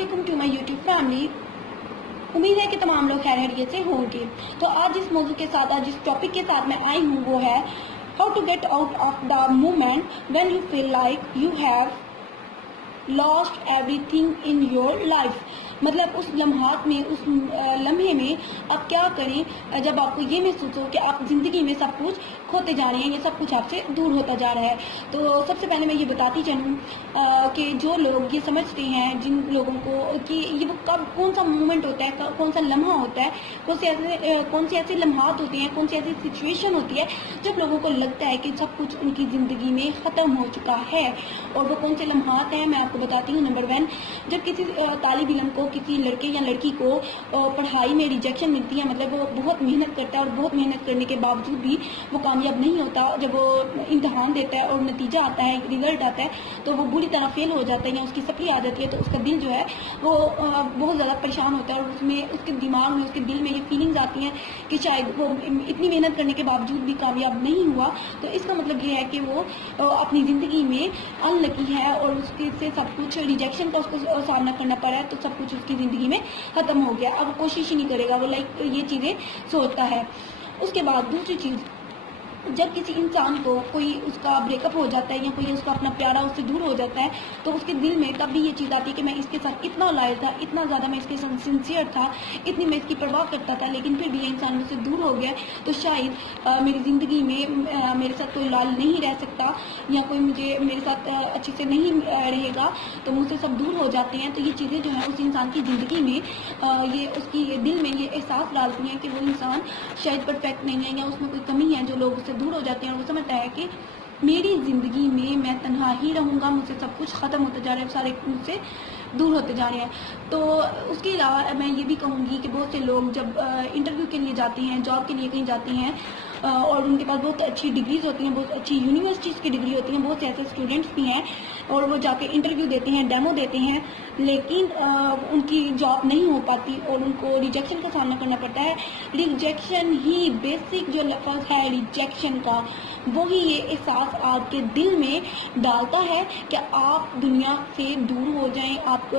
علیکم to my YouTube family. امید ہے کہ تمام لوگ خیر خیریت سے ہوں گے. تو آج جس موضوع کے ساتھ جس ٹاپک کے ساتھ میں آئی ہوں وہ ہے how to get out of the moment when you feel like you have lost everything in your life. مطلب اس لمحات میں اس لمحے میں آپ کیا کریں جب آپ کو یہ محسوس ہو کہ آپ زندگی میں سب کچھ کھوتے جا رہے ہیں یا سب کچھ آپ سے دور ہوتا جا رہا ہے. تو سب سے پہلے میں یہ بتاتی چلوں کہ جو لوگ یہ سمجھتے ہیں جن لوگوں کو کہ یہ کب کون سا مومنٹ ہوتا ہے, کون سا لمحہ ہوتا ہے, کون سی ایسے لمحات ہوتے ہیں, کون سی ایسی سچویشن ہوتی ہے جب لوگوں کو لگتا ہے کہ سب کچھ ان کی زندگی میں ختم ہو چکا ہے. اور وہ کون سے لمحات ہیں میں آپ کو بتاتی ہوں. نمبر 1, جب کسی طالب علم کو, کسی لڑکے یا لڑکی کو پڑھائی میں ریجیکشن ملتی ہے, مطلب وہ بہت محنت کرتا ہے اور بہت محنت کرنے کے باوجود بھی وہ کامیاب نہیں ہوتا. جب وہ امتحان دیتا ہے اور نتیجہ آتا ہے, رزلٹ آتا ہے, تو وہ بری طرح فیل ہو جاتا ہے یا اس کی سپلی آ جاتی ہے, تو اس کا دل جو ہے وہ بہت زیادہ پریشان ہوتا ہے. اور اس میں, اس کے دماغ میں, اس کے دل میں یہ فیلنگز آتی ہیں کہ شاید وہ اتنی محنت کرنے کے باوجود بھی کامیاب نہیں ہوا. تو اس کا مطلب یہ ہے کہ وہ اپنی زندگی میں ان لکی ہے اور اس کے سے سب کچھ ریجیکشن کا اس کو سامنا کرنا پڑا ہے, تو سب کچھ اس کی زندگی میں ختم ہو گیا. اب وہ کوشش ہی نہیں کرے گا, وہ یہ چیزیں سوچتا ہے. اس کے بعد دوسری چیز, جب کسی انسان کو کوئی اس کا بریک اپ ہو جاتا ہے یا کوئی اس کا اپنا پیارا اس سے دور ہو جاتا ہے, تو اس کے دل میں تب بھی یہ چیز آتی ہے کہ میں اس کے ساتھ اتنا لائل تھا, اتنا زیادہ میں اس کے ساتھ سنسیئر تھا, اتنی میں اس کی پرواہ کرتا تھا, لیکن پھر بھی یہ انسان مجھ سے دور ہو گیا, تو شاید میری زندگی میں میرے ساتھ کوئی لال نہیں رہ سکتا یا کوئی مجھے میرے ساتھ اچھے سے نہیں رہے گا, تو مجھ سے سب دور ہو جاتے ہیں. تو یہ چیزیں جو ہیں اس انسان کی زندگی میں یہ اس کی دل میں یہ احساس ڈالتی ہیں کہ وہ انسان شاید پرفیکٹ نہیں ہے یا اس میں کوئی کمی ہے. جو لوگ اس سے دور ہو جاتے ہیں اور وہ سمجھتا ہے کہ میری زندگی میں تنہا ہی رہوں گا, مجھ سے سب کچھ ختم ہوتا جا رہا ہے, سارے مجھ سے دور ہوتے جا رہے ہیں. تو اس کے علاوہ میں یہ بھی کہوں گی کہ بہت سے لوگ جب انٹرویو کے لیے جاتے ہیں, جاب کے لیے کہیں جاتے ہیں اور ان کے پاس بہت اچھی ڈگریز ہوتی ہیں, بہت اچھی یونیورسٹیز کی ڈگری ہوتی ہیں, بہت سے ایسے اسٹوڈنٹس بھی ہیں اور وہ جا کے انٹرویو دیتے ہیں, ڈیمو دیتے ہیں, لیکن ان کی جاب نہیں ہو پاتی اور ان کو ریجیکشن کا سامنا کرنا پڑتا ہے. ریجیکشن ہی بیسک جو لفظ ہے ریجیکشن کا, وہی یہ احساس آپ کے دل میں ڈالتا ہے کہ آپ دنیا سے دور ہو جائیں, آپ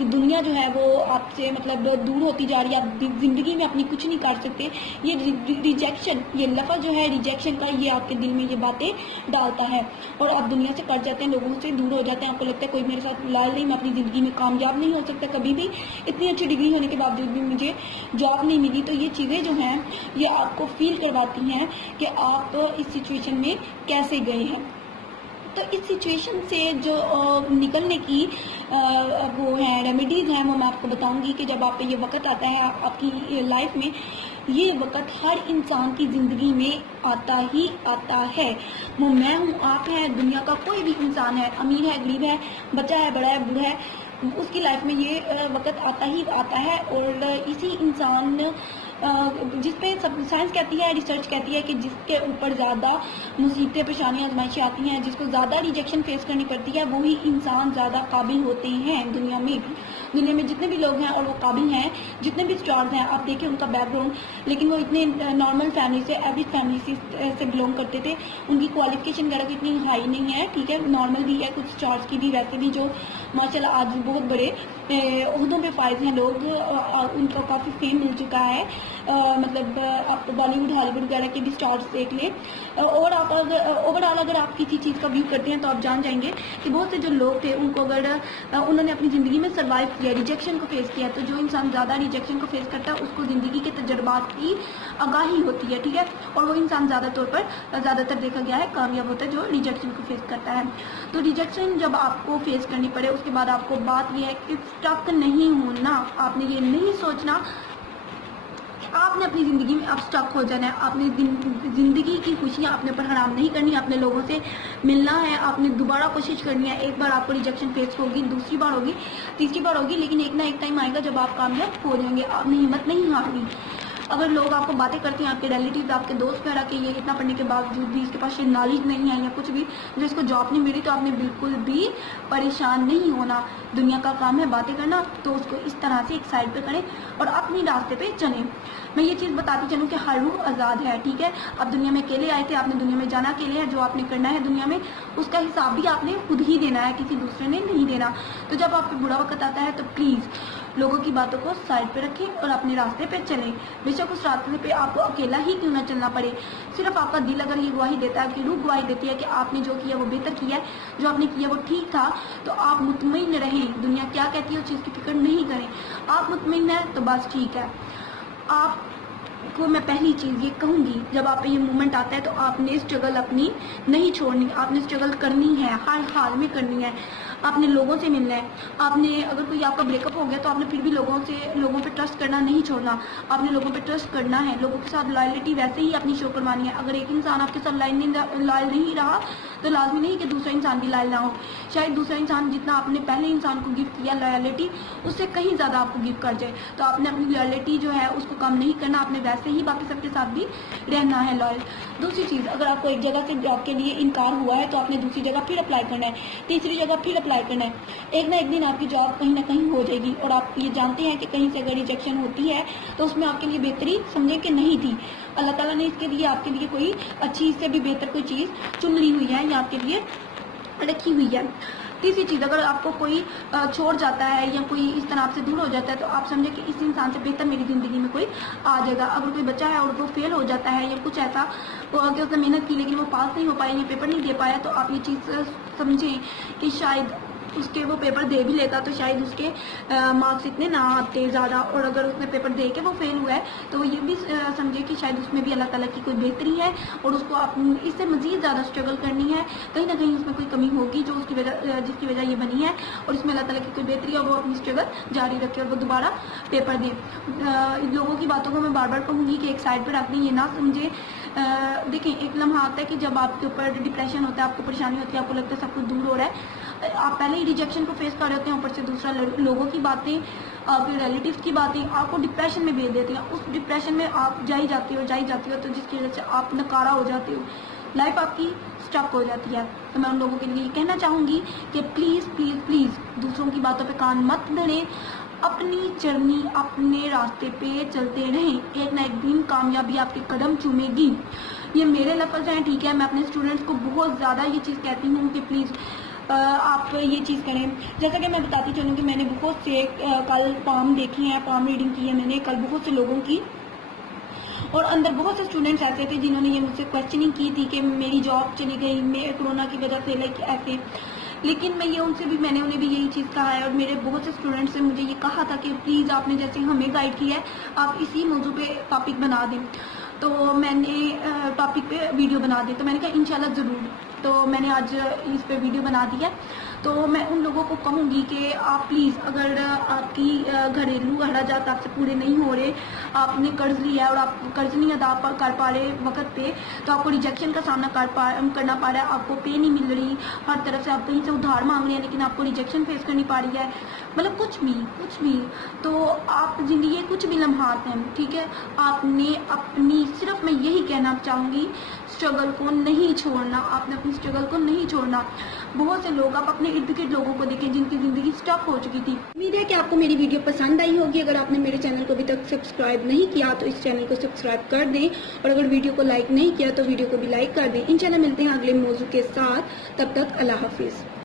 دنیا جو ہے وہ آپ سے مطلب دور ہوتی جا رہی ہے, آپ زندگی میں اپنی کچھ نہیں کر سکتے. یہ ریجیکشن, یہ لفظ جو ہے ریجیکشن کا, یہ آپ کے دل میں یہ باتیں ڈالتا ہے اور آپ دنیا سے کٹ جاتے ہیں, لوگوں سے دور ہو جاتے ہیں. آپ کو لگتا ہے کوئی میرے ساتھ لال نہیں, میں اپنی زندگی میں کامیاب نہیں ہو سکتا کبھی بھی, اتنی اچھی ڈگری ہونے کے باوجود بھی مجھے جاب نہیں ملی. تو یہ چیزیں جو ہیں یہ آپ کو فیل کرواتی ہیں کہ آپ اس سچویشن میں کیسے گئے ہیں. تو اس سچویشن سے جو نکلنے کی وہ ہیں ریمیڈیز ہیں, وہ میں آپ کو بتاؤں گی کہ جب آپ پہ یہ وقت آتا ہے آپ کی لائف میں, یہ وقت ہر انسان کی زندگی میں آتا ہی آتا ہے. وہ میں ہوں, آپ ہیں, دنیا کا کوئی بھی انسان ہے, امیر ہے, غریب ہے, بچہ ہے, بڑا ہے, بوڑھا ہے, اس کی لائف میں یہ وقت آتا ہی آتا ہے. اور اسی انسان جس پہ سائنس کہتی ہے, ریسرچ کہتی ہے کہ جس کے اوپر زیادہ مصیبتیں, پریشانیاں, آزمائشیں آتی ہیں, جس کو زیادہ ریجیکشن فیس کرنی پڑتی ہے, وہی انسان زیادہ قابل ہوتے ہیں دنیا میں. دنیا میں جتنے بھی لوگ ہیں اور وہ قابل ہیں, جتنے بھی اسٹارز ہیں, آپ دیکھیں ان کا بیک گراؤنڈ, لیکن وہ اتنے نارمل فیملی سے, ایوریج فیملی سے بلونگ کرتے تھے. ان کی کوالیفکیشن وغیرہ کی اتنی ہائی نہیں ہے, ٹھیک ہے, نارمل بھی ہے, کچھ اسٹارز کی بھی, ویسے بھی جو ماشاء اللہ آج بہت بڑے عہدوں پہ فائز ہیں لوگ, ان کو کافی فیم مل چکا ہے. مطلب آپ بالی ووڈ, ہالی ووڈ وغیرہ کے بھی اسٹارز دیکھ لیں, اور آپ اوور آل اگر آپ کسی چیز کا ویو کرتے ہیں تو آپ جان جائیں گے کہ بہت سے جو لوگ تھے ان کو اگر انہوں نے اپنی زندگی میں سروائیو کیا, ریجیکشن کو فیس کیا, تو جو انسان زیادہ ریجیکشن کو فیس کرتا ہے اس کو زندگی کے تجربات کی آگاہی ہوتی ہے, ٹھیک ہے, اور وہ انسان زیادہ طور پر زیادہ تر دیکھا گیا ہے کامیاب ہوتا ہے جو ریجیکشن کو فیس کرتا ہے. تو ریجیکشن جب آپ کو فیس کرنی پڑے, اس کے بعد آپ کو بات یہ ہے کہ اسٹک نہیں ہونا. آپ نے یہ نہیں سوچنا آپ نے اپنی زندگی میں اب اسٹک ہو جانا ہے, آپ نے زندگی کی خوشیاں اپنے پر حرام نہیں کرنی, اپنے لوگوں سے ملنا ہے, آپ نے دوبارہ کوشش کرنی ہے. ایک بار آپ کو ریجیکشن فیس ہوگی, دوسری بار ہوگی, تیسری بار ہوگی, لیکن ایک نہ ایک ٹائم آئے گا جب آپ کامیاب ہو جائیں گے. آپ نے ہمت نہیں ہارنی. اگر لوگ آپ کو باتیں کرتے ہیں، آپ کے ریلیٹیوز، آپ کے دوست وغیرہ کہ یہ اتنا پڑھنے کے باوجود بھی اس کے پاس نالج نہیں ہے یا کچھ بھی، جو اس کو جاب نہیں ملی، تو آپ نے بالکل بھی پریشان نہیں ہونا. دنیا کا کام ہے باتیں کرنا، تو اس کو اس طرح سے ایک سائڈ پہ کریں اور اپنی راستے پہ چلیں. میں یہ چیز بتاتی چلوں کہ ہر روح آزاد ہے، ٹھیک ہے. اب دنیا میں اکیلے آئے تھے، آپ نے دنیا میں جانا اکیلے ہے. جو آپ نے کرنا ہے دنیا میں اس کا حساب بھی آپ نے خود ہی دینا ہے، کسی دوسرے نے نہیں دینا. تو جب آپ پہ برا وقت آتا ہے تو پلیز لوگوں کی باتوں کو سائڈ پہ رکھیں اور اپنے راستے پہ چلیں. بے شک اس راستے پہ آپ کو اکیلا ہی کیوں نہ چلنا پڑے، صرف آپ کا دل اگر یہ گواہی دیتا ہے، کہ روح گواہی دیتی ہے کہ آپ نے جو کیا وہ بہتر کیا ہے، جو آپ نے کیا وہ ٹھیک تھا، تو آپ مطمئن رہیں. دنیا کیا کہتی ہے اس چیز کی فکر نہیں کریں. آپ مطمئن ہیں تو بس ٹھیک ہے. آپ کو میں پہلی چیز یہ کہوں گی، جب آپ پہ یہ مومنٹ آتا ہے تو آپ نے اسٹرگل اپنی نہیں چھوڑنی. آپ نے اسٹرگل کرنی ہے، ہر حال میں کرنی ہے. آپ نے لوگوں سے ملنا ہے. آپ نے اگر کوئی آپ کا بریک اپ ہو گیا تو آپ نے پھر بھی لوگوں پہ ٹرسٹ کرنا نہیں چھوڑنا. آپ نے لوگوں پہ ٹرسٹ کرنا ہے. لوگوں کے ساتھ لائلٹی ویسے ہی اپنی شو کروانی ہے. اگر ایک انسان آپ کے ساتھ لائل نہیں رہا تو لازمی نہیں کہ دوسرا انسان بھی لائل نہ ہو. شاید دوسرا انسان جتنا آپ نے پہلے انسان کو گفٹ کیا لائلٹی، اس سے کہیں زیادہ آپ کو گفٹ کر جائے. تو آپ نے اپنی لائلٹی جو ہے اس کو کم نہیں کرنا. آپ نے ویسے ہی باقی سب کے ساتھ بھی رہنا ہے لائل. دوسری چیز، اگر آپ کو ایک جگہ سے جاب کے لیے انکار ہوا ہے تو آپ نے دوسری جگہ پھر اپلائی کرنا ہے، تیسری جگہ پھر اپلائی کرنا ہے. ایک نہ ایک دن آپ کی جاب کہیں نہ کہیں ہو جائے گی. اور آپ یہ جانتے ہیں کہ کہیں سے اگر ریجیکشن ہوتی ہے تو اس میں آپ کے لیے بہتری سمجھے کہ نہیں تھی. اللہ تعالیٰ نے اس کے لیے آپ کے لیے کوئی اچھی، اس سے بھی بہتر کوئی چیز چن لی ہوئی ہے یا آپ کے لیے رکھی ہوئی ہے. تیسری چیز، اگر آپ کو کوئی چھوڑ جاتا ہے یا کوئی اس طرح آپ سے دور ہو جاتا ہے تو آپ سمجھے کہ اس انسان سے بہتر میری زندگی میں کوئی آ جائے گا. اگر کوئی بچہ ہے اور وہ فیل ہو جاتا ہے یا کچھ ایسا کہ اس نے محنت کی لیکن وہ پاس نہیں ہو پایا یا پیپر نہیں دے پایا، تو آپ یہ چیز سمجھیں کہ شاید اس کے وہ پیپر دے بھی لیتا تو شاید اس کے مارکس اتنے نہ آتے زیادہ. اور اگر اس نے پیپر دے کے وہ فیل ہوا ہے تو وہ یہ بھی سمجھے کہ شاید اس میں بھی اللہ تعالیٰ کی کوئی بہتری ہے اور اس کو اس سے مزید زیادہ اسٹرگل کرنی ہے. کہیں نہ کہیں اس میں کوئی کمی ہوگی جو اس کی وجہ، جس کی وجہ یہ بنی ہے، اور اس میں اللہ تعالیٰ کی کوئی بہتری ہے اور وہ اپنی اسٹرگل جاری رکھے اور وہ دوبارہ پیپر دے. لوگوں کی باتوں کو میں بار بار کہوں گی کہ ایک سائڈ پہ رکھ دیں، یہ نہ سمجھے. دیکھیں، ایک لمحہ آتا ہے کہ جب آپ کے اوپر ڈپریشن ہوتا ہے، آپ کو پریشانی ہوتی ہے، آپ کو لگتا ہے سب کچھ دور ہو رہا ہے، آپ پہلے ہی ریجیکشن کو فیس کر رہے ہوتے ہیں، اوپر سے دوسرا لوگوں کی باتیں، آپ کے ریلیٹیوز کی باتیں آپ کو ڈپریشن میں بھیج دیتی ہیں. اس ڈپریشن میں آپ جائی جاتی ہو تو جس کی وجہ سے آپ نکارا ہو جاتے ہو، لائف آپ کی سٹک ہو جاتی ہے. تو میں ان لوگوں کے لیے کہنا چاہوں گی کہ پلیز پلیز پلیز دوسروں کی باتوں پہ کان مت دھریں. اپنی جرنی، اپنے راستے پہ چلتے رہیں. ایک نہ ایک دن کامیابی آپ کے قدم چومے گی. یہ میرے لفظ ہیں، ٹھیک ہے. میں اپنے اسٹوڈنٹس کو بہت زیادہ یہ چیز کہتی ہوں کہ پلیز آپ یہ چیز کریں. جیسا کہ میں بتاتی چلوں کہ میں نے بہت سے کل پام دیکھی ہیں، پام ریڈنگ کی ہے میں نے کل بہت سے لوگوں کی، اور اندر بہت سے اسٹوڈنٹس ایسے تھے جنہوں نے یہ مجھ سے کویسچننگ کی تھی کہ میری جاب چلی گئی میں کرونا کی وجہ سے، لائک ایسے. لیکن میں نے انہیں بھی یہی چیز کہا ہے، اور میرے بہت سے اسٹوڈنٹس نے مجھے یہ کہا تھا کہ پلیز آپ نے جیسے ہمیں گائیڈ کیا ہے آپ اسی موضوع پہ ٹاپک بنا دیں. تو میں نے ٹاپک پہ ویڈیو بنا دی. تو میں نے کہا انشاءاللہ ضرور. تو میں نے آج اس پہ ویڈیو بنا دی ہے. تو میں ان لوگوں کو کہوں گی کہ آپ پلیز، اگر آپ کی گھریلو اخراجات آپ سے پورے نہیں ہو رہے، آپ نے قرض لیا ہے اور آپ قرض نہیں ادا کر پا رہے وقت پہ، تو آپ کو ریجیکشن کا سامنا کرنا پا رہا ہے، آپ کو پے نہیں مل رہی، ہر طرف سے آپ کہیں سے ادھار مانگ رہے ہیں لیکن آپ کو ریجیکشن فیس کرنی پا رہی ہے، مطلب کچھ بھی. تو آپ زندگی کچھ بھی لمحات ہیں، ٹھیک ہے. آپ نے اپنی، صرف میں یہی کہنا چاہوں گی، اسٹرگل کو نہیں چھوڑنا. آپ نے اپنی اسٹرگل کو نہیں چھوڑنا. بہت سے لوگ، آپ اپنے ارد گرد لوگوں کو دیکھیں جن کی زندگی سٹک ہو چکی تھی. امید ہے کہ آپ کو میری ویڈیو پسند آئی ہوگی. اگر آپ نے میرے چینل کو ابھی تک سبسکرائب نہیں کیا تو اس چینل کو سبسکرائب کر دیں، اور اگر ویڈیو کو لائک نہیں کیا تو ویڈیو کو بھی لائک کر دیں. انشاءاللہ ملتے ہیں اگلے موضوع کے ساتھ. تب تک اللہ حافظ.